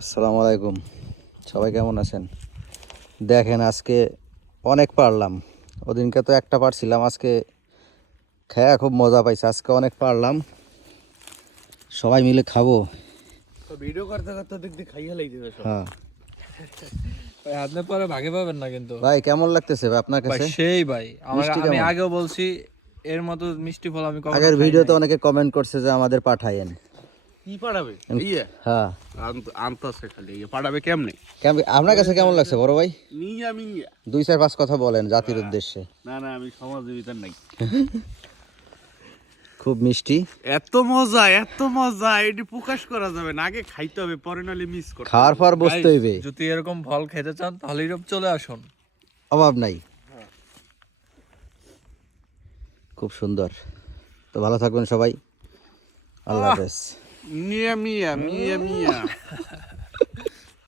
আসসালামু আলাইকুম, সবাই কেমন আছেন? দেখেন আজকে অনেক পারলাম। ওদিনকে তো একটা পারছিলাম, আজকে খেয়ে খুব মজা পাইছে। আজকে অনেক পারলাম, সবাই মিলে খাবো। তো ভিডিও করতে করতে দেখতে খাইয়া লাইতেছে সব। হ্যাঁ ভাই আপনি পরে ভাগে পাবেন না কিন্তু। ভাই, কেমন লাগতেছে ভাই আপনার ভাই কাছে? সেই ভাই মিষ্টি আমি কেমন? আগেও বলছি এর মতো মিষ্টি ফল আমি কখনো আগের খাই ভিডিওতে নাই। অনেকে কমেন্ট করছে যে আমাদের পাঠায়েন। কি পাঠাবে ইয়ে হ্যাঁ, আনতাছে খালি ইয়ে পাঠাবে কেমনে? আপনার কাছে কেমন লাগছে বড় ভাই? মিয়া মিয়া 2-4-5 কথা বলেন জাতির উদ্দেশ্যে। না না, আমি সমাজের নাই। খুব মিষ্টি, এত মজা এটি প্রকাশ করা যাবে না, আগে খাইতে হবে, পরে নালে মিস করতে খাওয়ার হবে। পর বসতে Guys, হইবে, যদি এরকম ফল খেতে চান তাহলে ইউরোপ চলে আসুন। অভাব নাই। খুব সুন্দর। তো ভালো থাকবেন সবাই, আল্লাহ হাফেজ। মিয়া মিয়া মিয়া মিয়া